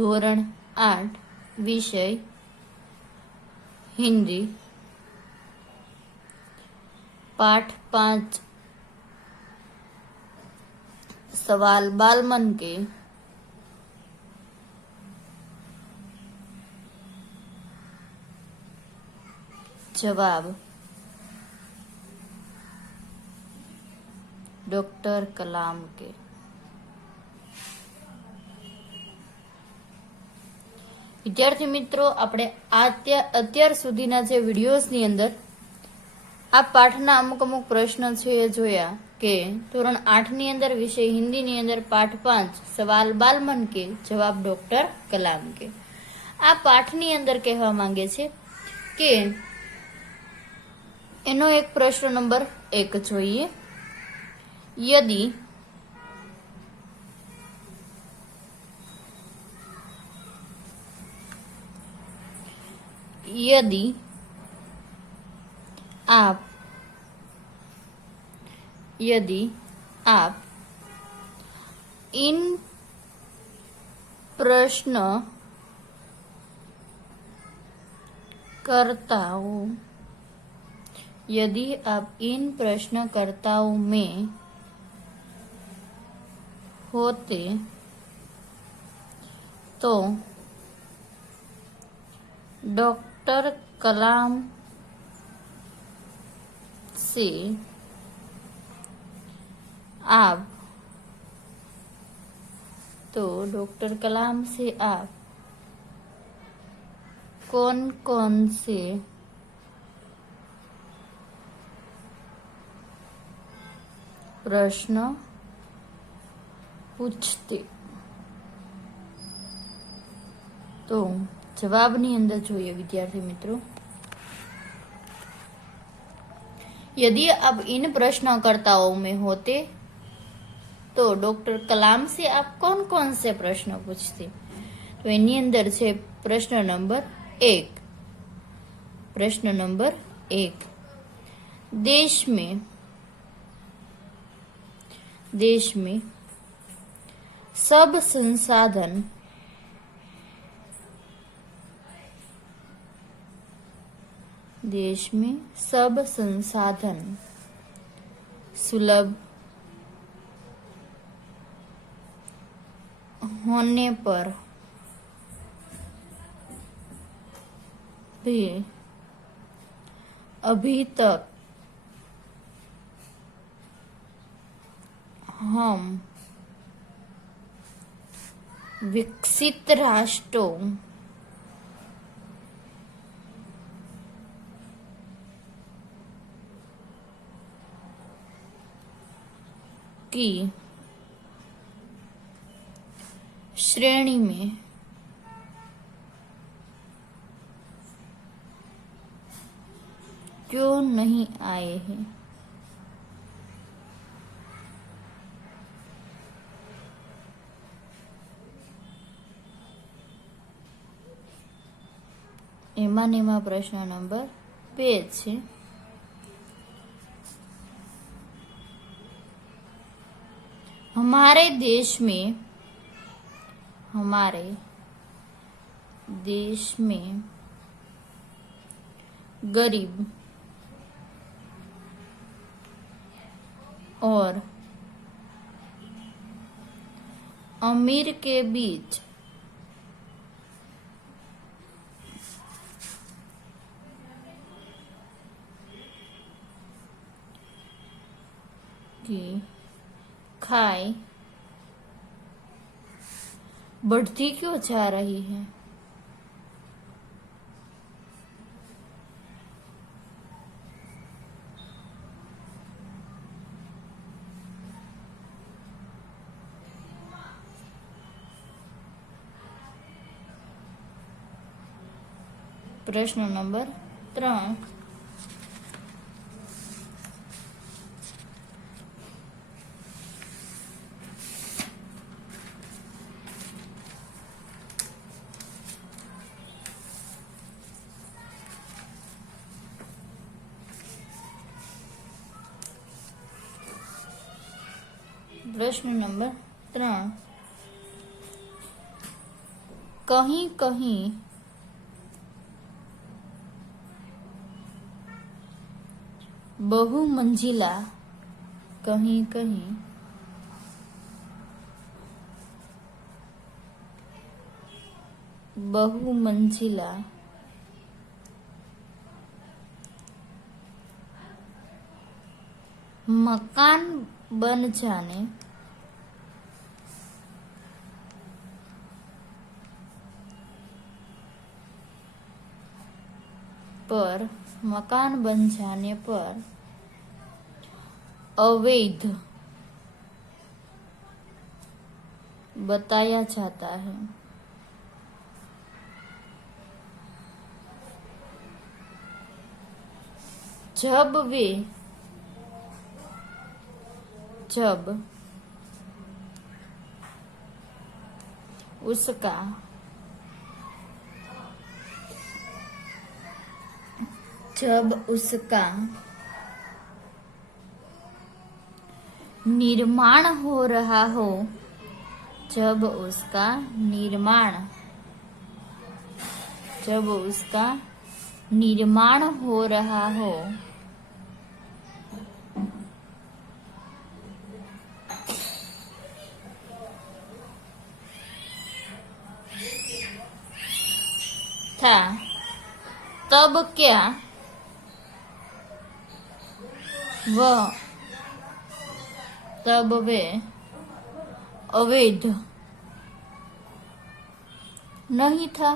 ધોરણ 8 વિષય हिंदी पाठ 5 सवाल बालमन के जवाब डॉक्टर कलाम के। विद्यार्थी मित्रों, આપણે અત્યાર સુધીના જે વિડીયોઝની અંદર આ પાઠના અમુક પ્રશ્નો છે એ જોયા કે ધોરણ 8 ની અંદર વિષય હિન્દીની અંદર પાઠ 5 સવાલ બાલમન કે જવાબ ડોક્ટર કલામ કે। આ પાઠની અંદર કહેવા માંગે છે કે એનો એક પ્રશ્ન નંબર 1 જોઈએ। यदि आप इन प्रश्नकर्ताओं में होते तो डॉक्टर कलाम से आप कौन कौन से प्रश्न पूछते। तो जवाबनी अंदर જોઈએ विद्यार्थी मित्रों। यदि आप इन प्रश्नकर्ताओं में होते तो डॉक्टर कलाम से आप कौन कौन से प्रश्न पूछते। तो एनी अंदर छे प्रश्न नंबर 1। प्रश्न नंबर 1, देश में सब संसाधन सुलभ होने पर भी अभी तक हम विकसित राष्ट्रों की श्रेणी में क्यों नहीं आए हैं। एमा प्रश्न नंबर 2 छे। हमारे देश में गरीब और अमीर के बीच की खाई बढ़ती क्यों जा रही है। प्रश्न नंबर 3, प्रश्न नंबर 3, कहीं कहीं बहुमंजिला, कहीं कहीं बहुमंजिला मकान बन जाने पर, मकान बन जाने पर अवैध बताया जाता है। जब उसका निर्माण हो रहा हो, जब उसका निर्माण हो रहा हो, था, तब क्या वे अवैध नहीं था।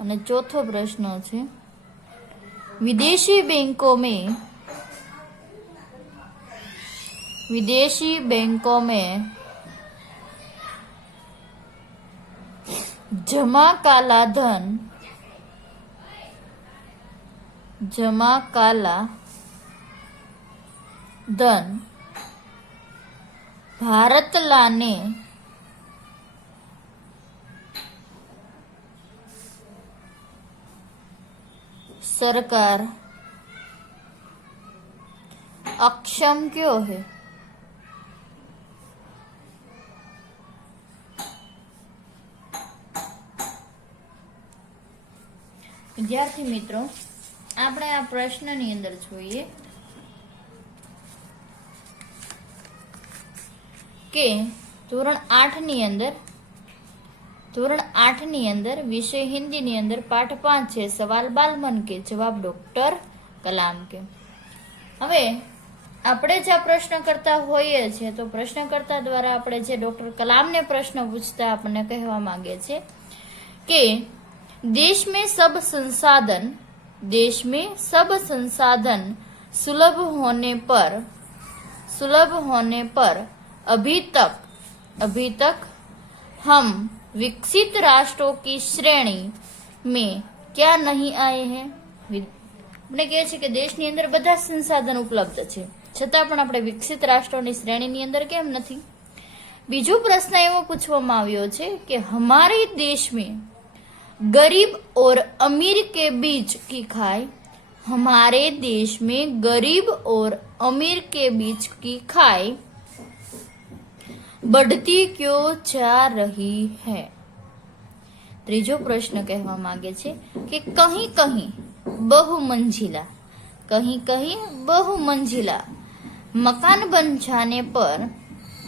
અને ચોથો પ્રશ્ન છે, વિદેશી बैंकों में जमा काला धन भारत लाने सरकार अक्षम क्यों है? વિદ્યાર્થી મિત્રો, આપણે આ પ્રશ્નની અંદર જોઈએ કે ધોરણ 8 ની અંદર વિષય હિન્દી ની અંદર પાઠ 5 છે, સવાલ બાલમન કે જવાબ ડોક્ટર કલામ કે। હવે આપણે જે આ પ્રશ્ન કરતા હોઈએ છીએ તો પ્રશ્નકર્તા દ્વારા આપણે જે ડોક્ટર કલામને પ્રશ્ન પૂછતા આપણને કહેવા માંગે છે કે देश में सब संसाधन सुलभ होने पर अभी तक हम विकसित राष्ट्रों की श्रेणी में क्या नहीं आए हैं? આપણે કહે છે કે દેશની અંદર બધા સંસાધન ઉપલબ્ધ છે, છતાં પણ આપણે વિકસિત રાષ્ટ્રોની શ્રેણીની અંદર કેમ નથી? બીજો પ્રશ્ન એવો પૂછવામાં આવ્યો છે કે हमारे देश में गरीब और अमीर के बीच की खाई, हमारे देश में गरीब और अमीर के बीच की खाई बढ़ती क्यों जा रही है? ત્રીજો પ્રશ્ન કહેવા માંગે છે કે कहीं कहीं बहुमंजिला मकान बन जाने पर,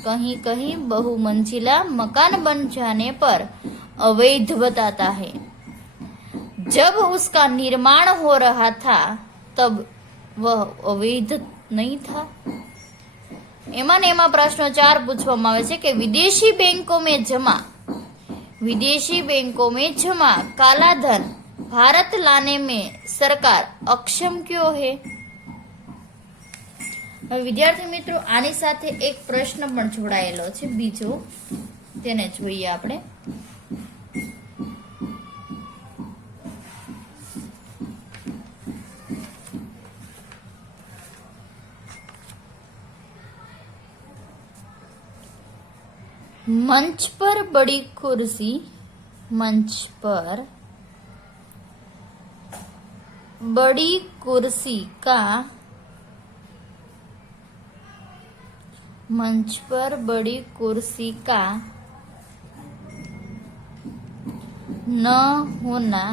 कहीं बहुमंजिला मकान बन जाने पर अवैध बताता है। जब उसका निर्माण हो रहा था तब वह अवैध नहीं था। एमा ने एमा प्रश्नो 4 पूछवामां आवे छे कि विदेशी बैंकों में जमा काला धन भारत लाने में सरकार अक्षम क्यों है? विद्यार्थी मित्रों, आनी साथे एक प्रश्न पण जोड़ायेलो छे बीजो, तेने जोईए आपणे। मंच पर बड़ी कुर्सी का मंच पर बड़ी कुर्सी का न होना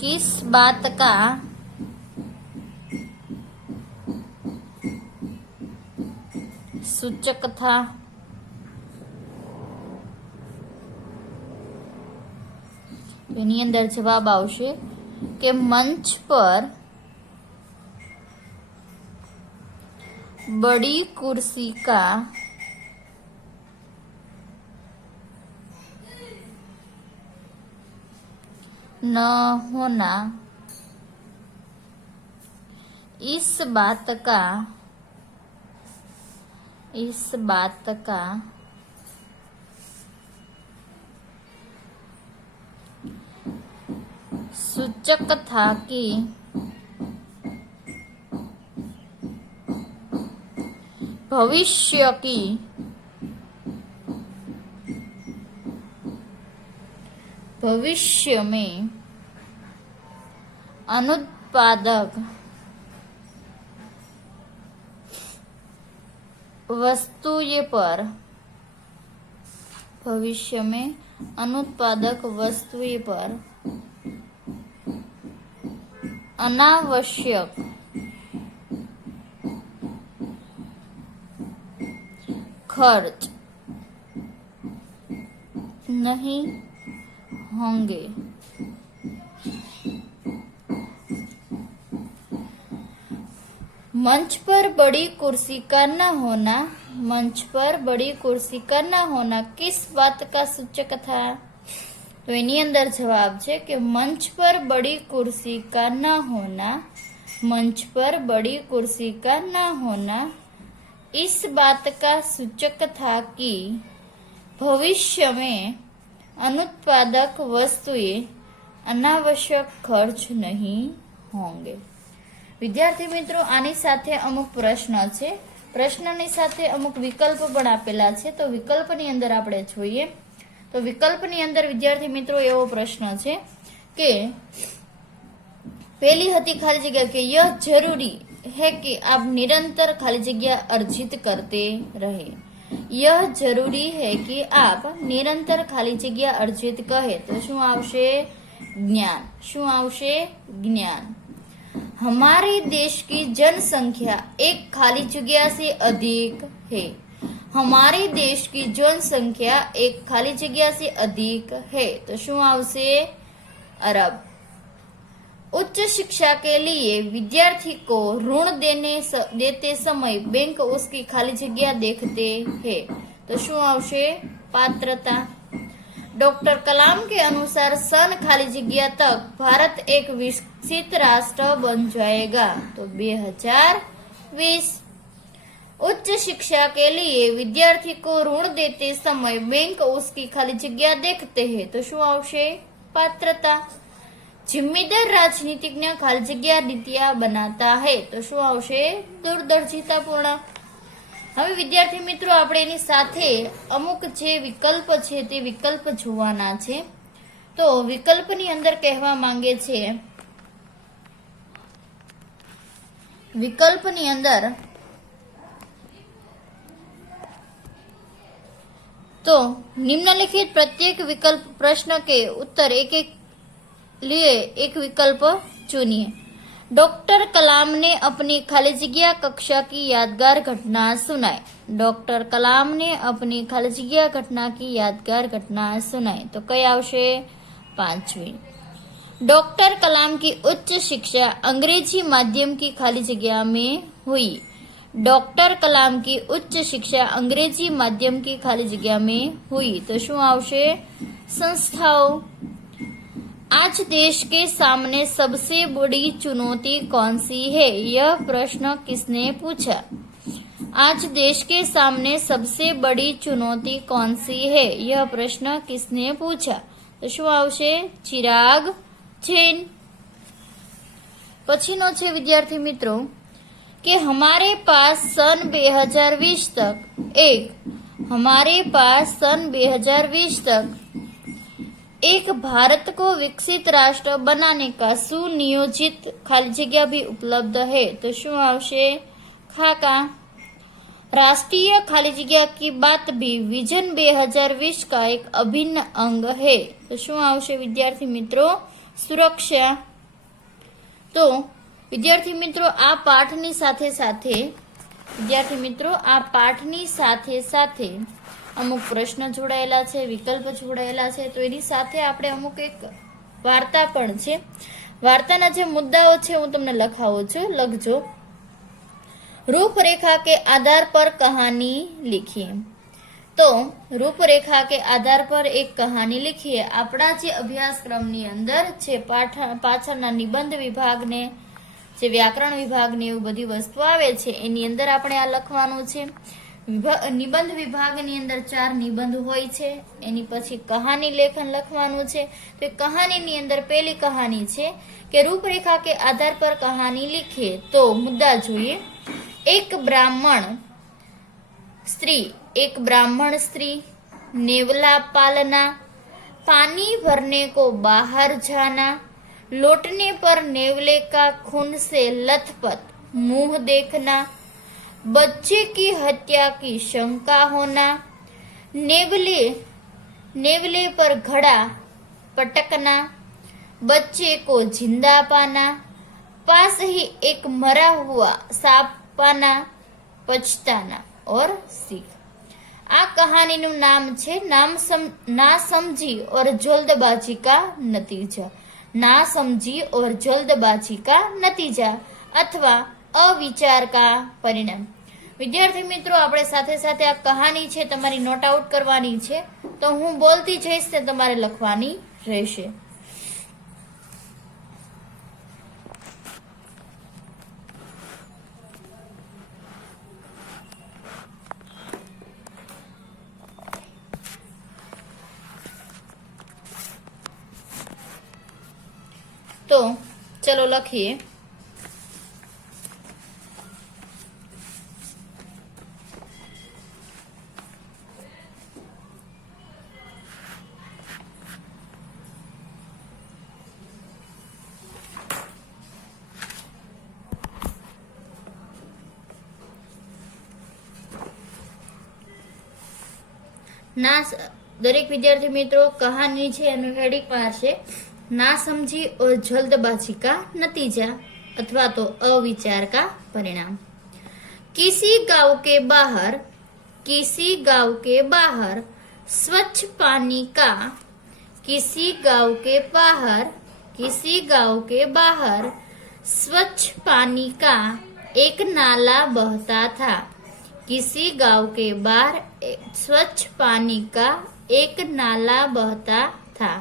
किस बात का सूचक था? એની અંદર જવાબ આવશે કે મંચ પર बड़ी कुर्सी का न होना इस बात का सूचक था कि भविष्य में अनुत्पादक वस्तुएं पर अनावश्यक खर्च नहीं होंगे। मंच पर बड़ी कुर्सी का न होना किस बात का सूचक था? तो એની અંદર જવાબ છે કે મંચ પર बड़ी कुर्सी का न होना इस बात का सूचक था कि भविष्य में अनुत्पादक वस्तुएं अनावश्यक खर्च नहीं होंगे। विद्यार्थी मित्रों, आनी साथे अमुक प्रश्न छे, प्रश्ननी साथे अमुक विकल्प पण आपेला छे। तो विकल्पनी अंदर आपणे जोईए तो विकल्पनी अंदर विद्यार्थी मित्रों एवो प्रश्न छे के पहली हती खाली जग्या के यह जरूरी है कि आप निरंतर खाली जगह अर्जित करते रहे। यह जरूरी है कि आप निरंतर खाली जगह अर्जित कहे तो शुं आवशे? ज्ञान। हमारे देश की जनसंख्या एक खाली जगह से अधिक है। हमारे देश की जनसंख्या एक खाली जगह से अधिक है तो शुं आवशे? अरब। उच्च शिक्षा के लिए विद्यार्थी को ऋण देते समय बैंक उसकी खाली जगह देखते हैं तो शुं आवशे? पात्रता। डॉक्टर कलाम के अनुसार सन खाली जगह तक भारत एक विकसित राष्ट्र बन जाएगा तो 2020। उच्च शिक्षा के लिए विद्यार्थी को ऋण देते समय बैंक उसकी खाली जगह देखते हैं तो शुं आवशे? पात्रता। जिम्मेदार राजनीतिज्ञ खाली जगह नीतियां बनाता है तो शुं आवशे? दूरदर्शितापूर्ण। હવે વિદ્યાર્થી મિત્રો આપણે એની સાથે અમુક જે વિકલ્પ છે તે વિકલ્પ જોવાના છે। તો વિકલ્પની અંદર કહેવા માંગે છે, વિકલ્પની અંદર तो निम्नलिखित प्रत्येक विकल्प प्रश्न के उत्तर एक एक लिए एक विकल्प चुनिए। डॉक्टर कलाम ने अपनी खाली जगह कक्षा की यादगार घटना सुनाई। डॉक्टर कलाम ने अपनी खाली जगह घटना की यादगार घटना सुनाई तो कई आवशे? 5वीं। डॉक्टर कलाम की उच्च शिक्षा अंग्रेजी माध्यम की खाली जगह में हुई। डॉक्टर कलाम की उच्च शिक्षा अंग्रेजी माध्यम की खाली जगह में हुई तो शुं आवशे? संस्थाओं। आज देश के सामने सबसे बड़ी चुनौती कौन सी है? यह प्रश्न किसने पूछा? आज देश के सामने सबसे बड़ी चुनौती कौन सी है? यह प्रश्न किसने पूछा? तो शुं आवशे? चिराग जैन। पछीनो छे विद्यार्थी मित्रों कि हमारे पास सन 2020 तक एक भारत को विकसित राष्ट्र बनाने का सुनियोजित खाली जगह भी उपलब्ध है तो शुं आवशे? खाका। राष्ट्रीय खाली जगह की बात भी विजन 2020 का एक अभिन्न अंग है। तो શું આવશે વિદ્યાર્થી મિત્રો? સુરક્ષા। તો વિદ્યાર્થી મિત્રો આ પાઠની સાથે સાથે અમુક પ્રશ્ન જોડાયેલા છે, વિકલ્પ જોડાયેલા છે, તો એની સાથે આપણે અમુક એક વાર્તા પણ છે। વાર્તાના જે મુદ્દાઓ છે હું તમને લખાવું છું, લખજો। रूपरेखा के आधार पर कहानी लिखिए। तो रूपरेखा के आधार पर एक कहानी लिखिए। आपड़ा जे अभ्यासक्रमनी अंदर जे पाछळना निबंध विभाग ने जे व्याकरण विभाग ने एवं बधी वस्तु आवे छे एनी अंदर आपणे आ लखवानुं छे। निबंध विभागनी अंदर 4 निबंध होय छे, एनी पछी कहानी लेखन लखवानुं छे। तो कहानीनी अंदर पहली कहानी छे के रूपरेखा के आधार पर कहानी लिखिए। तो मुद्दा जोईए। एक ब्राह्मण स्त्री नेवला पालना, पानी भरने को बाहर जाना, लौटने पर नेवले का खून से लथपथ मुंह देखना, बच्चे की हत्या की शंका होना, नेवले पर घड़ा पटकना, बच्चे को जिंदा पाना, पास ही एक मरा हुआ सांप पाना, पछताना और सीख। आ कहानी नु नाम छे ना समझी और जल्दबाजी का नतीजा। ना समझी और जल्दबाजी का नतीजा अथवा अविचार का परिणाम। विद्यार्थी मित्रों आपणे साथे साथे आ कहानी छे तमारी नोट आउट करवानी छे, तो हूँ बोलती जईश ते तमारे लखवानी रहेशे। तो चलो लखिए। ना दरेक विद्यार्थी मित्रों कहानी छे एनु हेडिंग पर छे ना समझी और जल्दबाजी का नतीजा अथवा तो अविचार का परिणाम। किसी गांव के बाहर स्वच्छ पानी का स्वच्छ पानी का एक नाला बहता था। किसी गांव के बाहर स्वच्छ पानी का एक नाला बहता था।